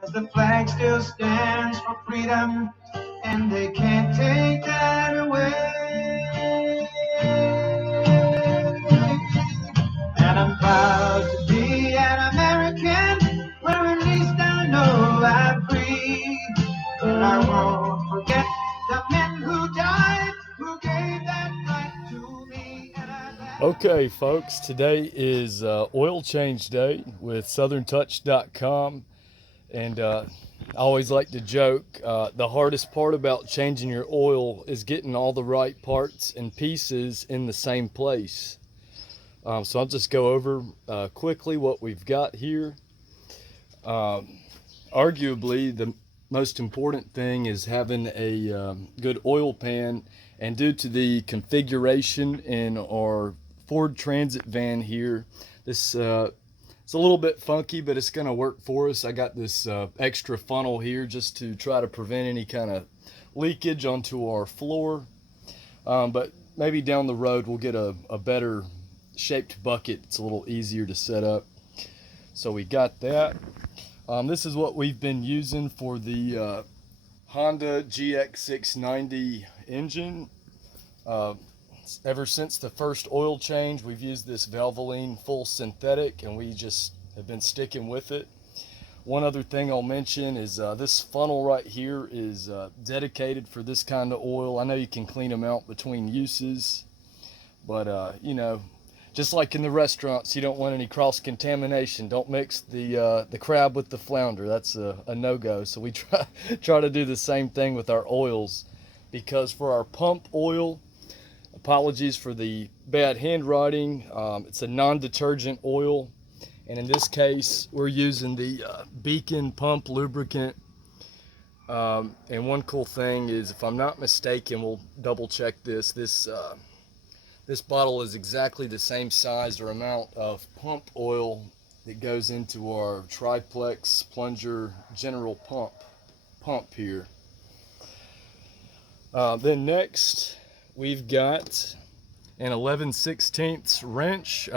'Cause the flag still stands for freedom, and they can't take that away. And I'm proud to be an American, where at least I know I'm free. But I won't forget the men who died, who gave that right to me. Okay, folks, today is oil change day with SouthernTouch.com, and I always like to joke, the hardest part about changing your oil is getting all the right parts and pieces in the same place. So I'll just go over quickly what we've got here. Arguably, the most important thing is having a good oil pan, and due to the configuration in our Ford Transit van here, this it's a little bit funky, but it's going to work for us. I got this extra funnel here just to try to prevent any kind of leakage onto our floor, but maybe down the road we'll get a better shaped bucket. It's a little easier to set up. So we got that. This is what we've been using for the Honda GX690 engine. Ever since the first oil change, we've used this Valvoline full synthetic, and we just have been sticking with it. One other thing I'll mention is this funnel right here is dedicated for this kind of oil. I know you can clean them out between uses, but you know, just like in the restaurants, you don't want any cross-contamination. Don't mix the crab with the flounder. That's a no-go. So we try to do the same thing with our oils, because for our pump oil, apologies for the bad handwriting, it's a non-detergent oil, and in this case we're using the Beacon pump lubricant. And one cool thing is, if I'm not mistaken, we'll double check this, this bottle is exactly the same size or amount of pump oil that goes into our triplex plunger general pump here. Then next we've got an 11/16 wrench.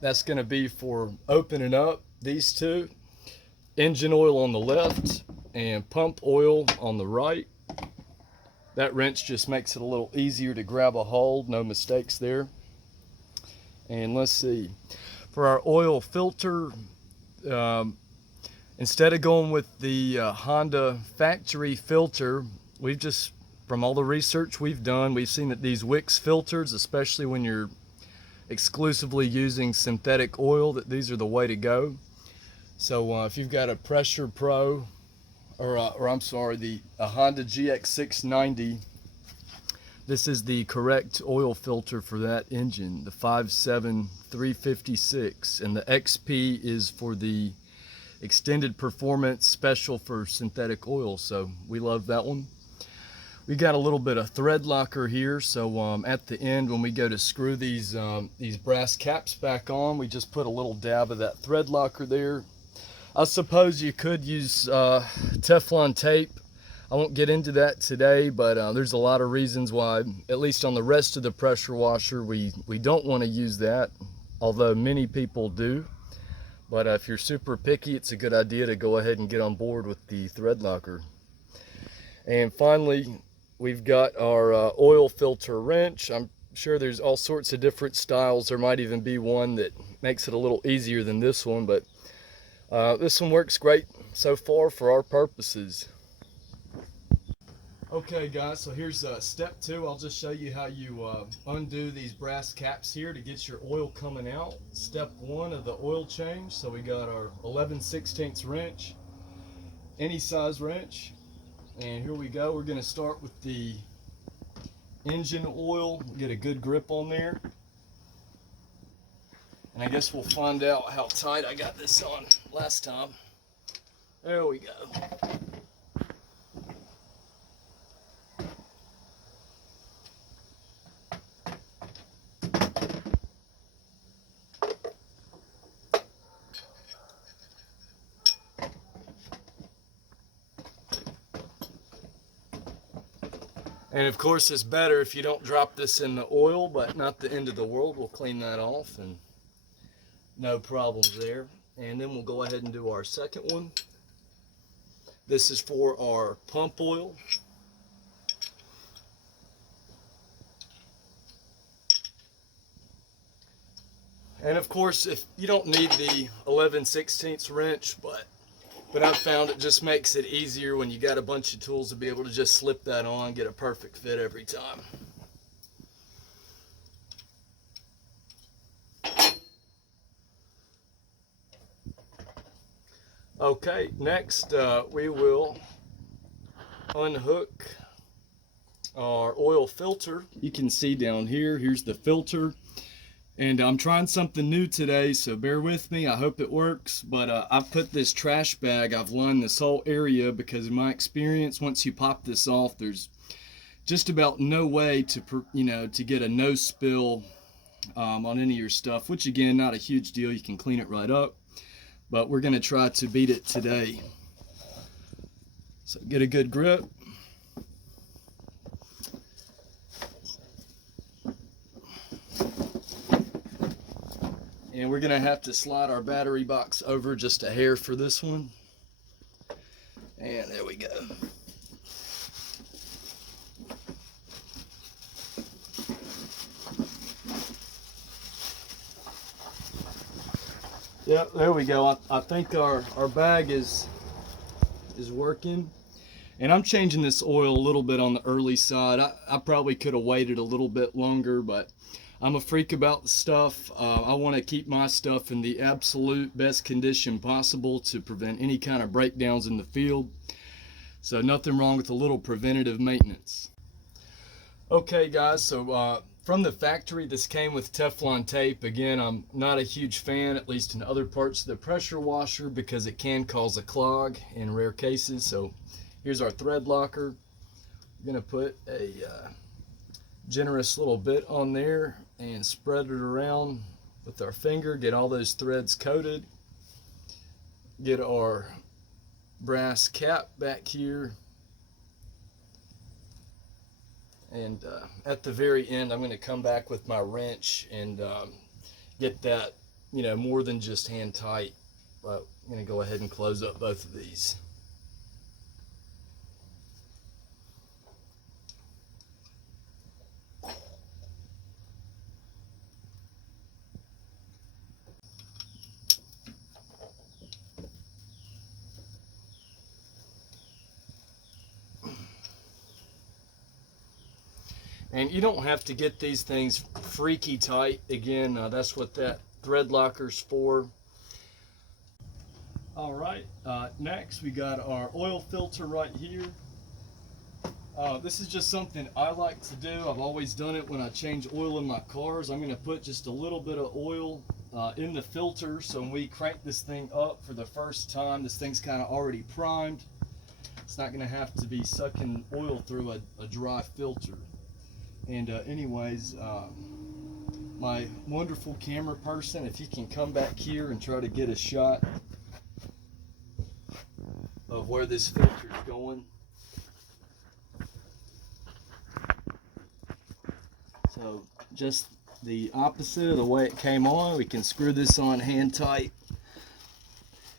That's going to be for opening up these two. Engine oil on the left and pump oil on the right. That wrench just makes it a little easier to grab a hold, no mistakes there. And let's see, for our oil filter, instead of going with the Honda factory filter, we've just, from all the research we've done, we've seen that these Wix filters, especially when you're exclusively using synthetic oil, that these are the way to go. So if you've got a Pressure Pro, or I'm sorry, a Honda GX690, this is the correct oil filter for that engine, the 57356, and the XP is for the extended performance special for synthetic oil. So we love that one. We got a little bit of thread locker here, so at the end when we go to screw these brass caps back on, we just put a little dab of that thread locker there. I suppose you could use Teflon tape. I won't get into that today, but there's a lot of reasons why, at least on the rest of the pressure washer, we don't want to use that, although many people do. But if you're super picky, it's a good idea to go ahead and get on board with the thread locker. And finally, we've got our oil filter wrench. I'm sure there's all sorts of different styles. There might even be one that makes it a little easier than this one, but this one works great so far for our purposes. Okay guys, so here's step 2. I'll just show you how you undo these brass caps here to get your oil coming out. Step 1 of the oil change. So we got our 11/16 wrench, any size wrench, and here we go. We're going to start with the engine oil, get a good grip on there, and I guess we'll find out how tight I got this on last time. There we go. And of course it's better if you don't drop this in the oil, but not the end of the world. We'll clean that off and no problems there. And then we'll go ahead and do our second one. This is for our pump oil. And of course, if you don't need the 11/16 wrench, but I've found it just makes it easier when you got a bunch of tools to be able to just slip that on, get a perfect fit every time. Okay, next we will unhook our oil filter. You can see down here, here's the filter. And I'm trying something new today, so bear with me. I hope it works. But I've put this trash bag, I've lined this whole area because in my experience, once you pop this off, there's just about no way to, to get a no spill on any of your stuff, which again, not a huge deal. You can clean it right up. But we're going to try to beat it today. So get a good grip. And we're going to have to slide our battery box over just a hair for this one. And there we go. Yep, there we go. I think our bag is working. And I'm changing this oil a little bit on the early side. I probably could have waited a little bit longer, but I'm a freak about the stuff. I want to keep my stuff in the absolute best condition possible to prevent any kind of breakdowns in the field. So nothing wrong with a little preventative maintenance. Okay guys, so from the factory, this came with Teflon tape. Again, I'm not a huge fan, at least in other parts of the pressure washer, because it can cause a clog in rare cases. So here's our thread locker. I'm going to put a generous little bit on there and spread it around with our finger, get all those threads coated, get our brass cap back here, and at the very end I'm going to come back with my wrench and get that, more than just hand tight. But I'm going to go ahead and close up both of these. And you don't have to get these things freaky tight. Again, that's what that thread locker's for. All right, next we got our oil filter right here. This is just something I like to do. I've always done it when I change oil in my cars. I'm going to put just a little bit of oil in the filter, so when we crank this thing up for the first time, this thing's kind of already primed. It's not going to have to be sucking oil through a dry filter. And anyways, my wonderful camera person, if you can come back here and try to get a shot of where this filter is going. So just the opposite of the way it came on. We can screw this on hand tight.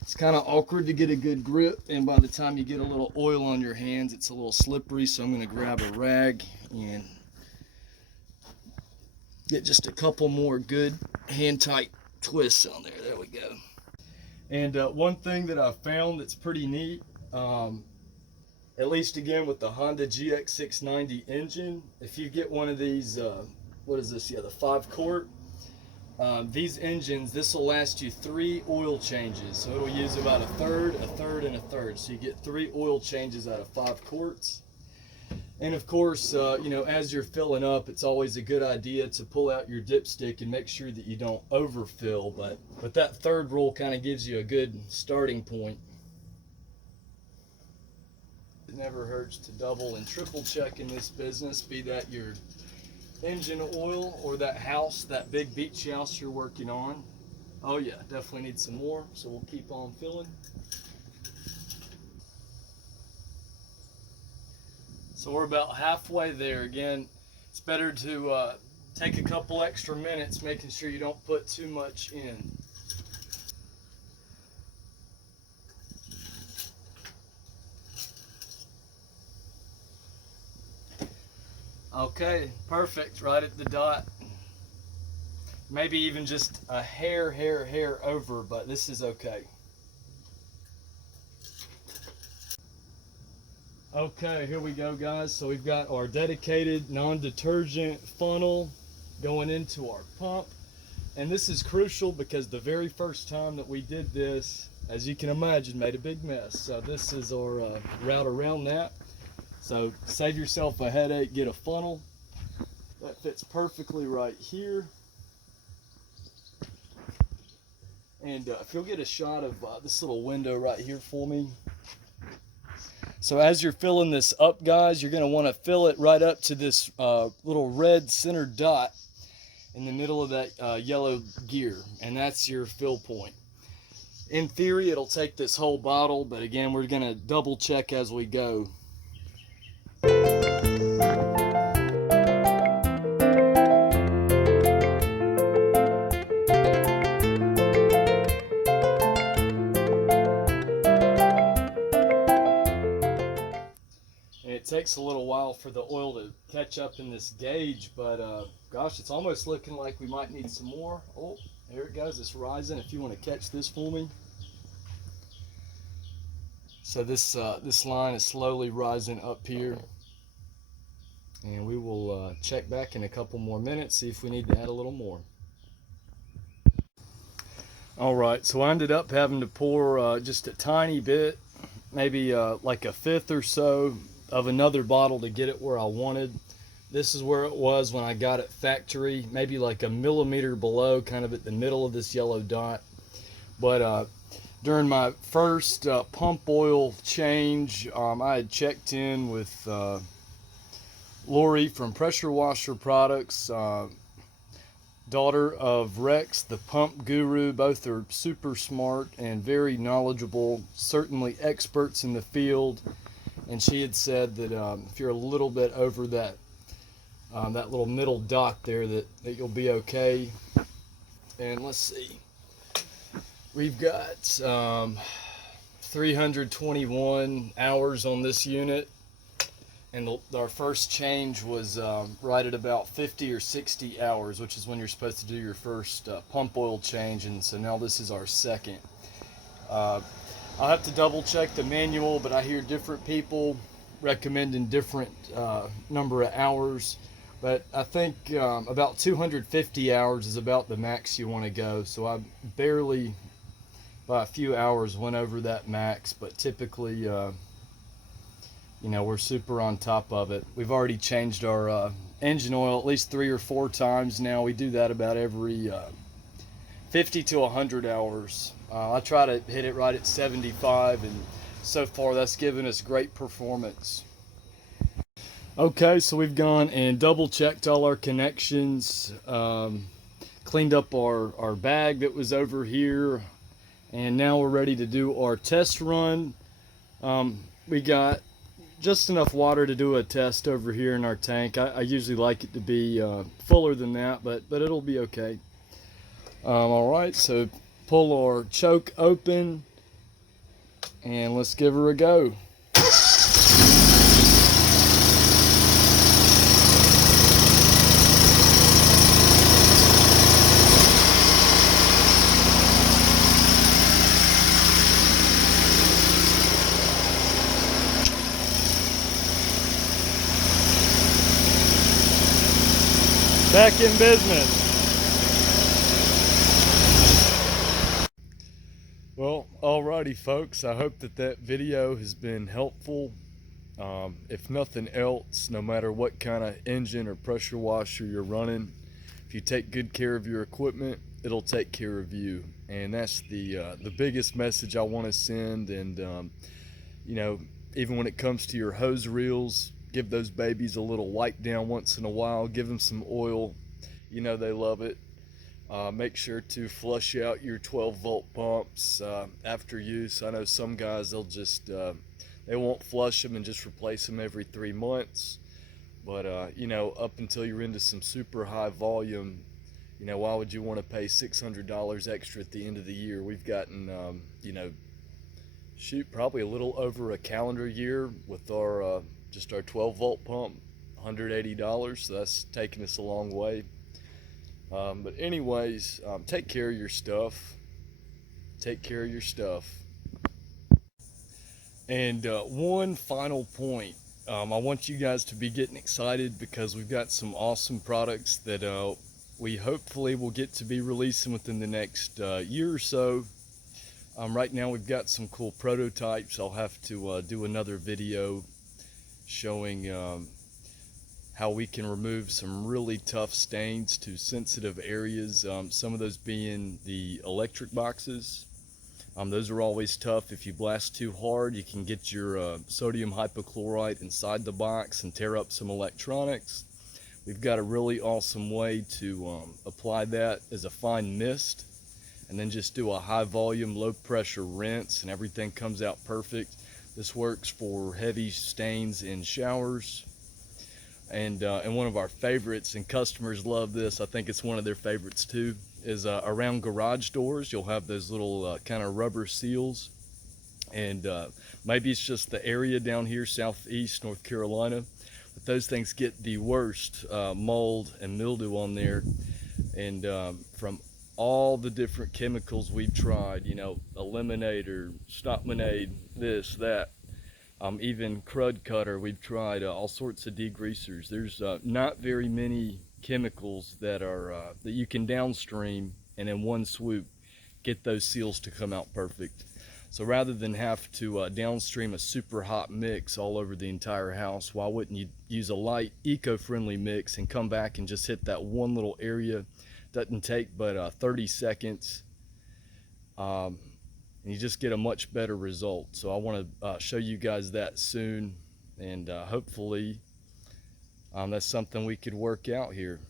It's kind of awkward to get a good grip, and by the time you get a little oil on your hands, it's a little slippery. So I'm going to grab a rag and get just a couple more good hand tight twists on there. There we go. And one thing that I found that's pretty neat, at least again with the Honda GX690 engine, if you get one of these, what is this? Yeah, the 5-quart. These engines, this will last you 3 oil changes. So it'll use about a third, and a third. So you get 3 oil changes out of 5 quarts. And of course, as you're filling up, it's always a good idea to pull out your dipstick and make sure that you don't overfill. But that third roll kind of gives you a good starting point. It never hurts to double and triple check in this business, be that your engine oil or that big beach house you're working on. Oh yeah, definitely need some more, so we'll keep on filling. So we're about halfway there. Again, it's better to take a couple extra minutes making sure you don't put too much in. Okay, perfect, right at the dot. Maybe even just a hair over, but this is okay. Okay, here we go, guys. So we've got our dedicated non-detergent funnel going into our pump. And this is crucial because the very first time that we did this, as you can imagine, made a big mess. So this is our route around that. So save yourself a headache, get a funnel. That fits perfectly right here. And if you'll get a shot of this little window right here for me. So as you're filling this up, guys, you're going to want to fill it right up to this little red center dot in the middle of that yellow gear, and that's your fill point. In theory, it'll take this whole bottle, but again, we're going to double check as we go. And it takes a little while for the oil to catch up in this gauge, but gosh, it's almost looking like we might need some more. Oh, there it goes, it's rising. If you want to catch this for me. So this line is slowly rising up here. And we will check back in a couple more minutes, see if we need to add a little more. All right, so I ended up having to pour just a tiny bit, maybe like a fifth or so of another bottle to get it where I wanted. This is where it was when I got it factory, maybe like a millimeter below, kind of at the middle of this yellow dot. But during my first pump oil change, I had checked in with Lori from Pressure Washer Products, daughter of Rex, the pump guru. Both are super smart and very knowledgeable, certainly experts in the field. And she had said that if you're a little bit over that that little middle dot there, that you'll be okay. And let's see, we've got 321 hours on this unit. And our first change was right at about 50 or 60 hours, which is when you're supposed to do your first pump oil change. And so now this is our second. I'll have to double check the manual, but I hear different people recommending different number of hours. But I think about 250 hours is about the max you want to go. So I barely, by a few hours, went over that max, but typically you know, we're super on top of it. We've already changed our engine oil at least 3 or 4 times now. We do that about every 50 to 100 hours. I try to hit it right at 75, and so far that's given us great performance. Okay, so we've gone and double checked all our connections, cleaned up our bag that was over here, and now we're ready to do our test run. We got just enough water to do a test over here in our tank. I usually like it to be fuller than that, but it'll be okay. All right, so pull our choke open and let's give her a go. Back in business. Well, alrighty folks, I hope that video has been helpful. If nothing else, no matter what kind of engine or pressure washer you're running, if you take good care of your equipment, it'll take care of you. And that's the biggest message I want to send. And you know, even when it comes to your hose reels, give those babies a little wipe down once in a while. Give them some oil. You know they love it. Make sure to flush out your 12-volt pumps after use. I know some guys, they'll just they won't flush them and just replace them every 3 months. But you know, up until you're into some super high volume, you know, why would you want to pay $600 extra at the end of the year? We've gotten you know, shoot, probably a little over a calendar year with our just our 12-volt pump $180, so that's taking us a long way. But anyways, take care of your stuff. Take care of your stuff. And one final point, I want you guys to be getting excited because we've got some awesome products that we hopefully will get to be releasing within the next year or so. Right now we've got some cool prototypes. I'll have to do another video showing how we can remove some really tough stains to sensitive areas, some of those being the electric boxes. Those are always tough. If you blast too hard, you can get your sodium hypochlorite inside the box and tear up some electronics. We've got a really awesome way to apply that as a fine mist and then just do a high volume, low pressure rinse and everything comes out perfect. This works for heavy stains in showers. And one of our favorites, and customers love this, I think it's one of their favorites too, is around garage doors. You'll have those little kind of rubber seals, and maybe it's just the area down here, southeast North Carolina, but those things get the worst mold and mildew on there. And from all the different chemicals we've tried, you know, Eliminator, Stopminade, this, that, even Crud Cutter, we've tried all sorts of degreasers. There's not very many chemicals that are that you can downstream and in one swoop get those seals to come out perfect. So rather than have to downstream a super hot mix all over the entire house, why wouldn't you use a light eco-friendly mix and come back and just hit that one little area? Doesn't take but 30 seconds. And you just get a much better result. So I want to show you guys that soon, and hopefully that's something we could work out here.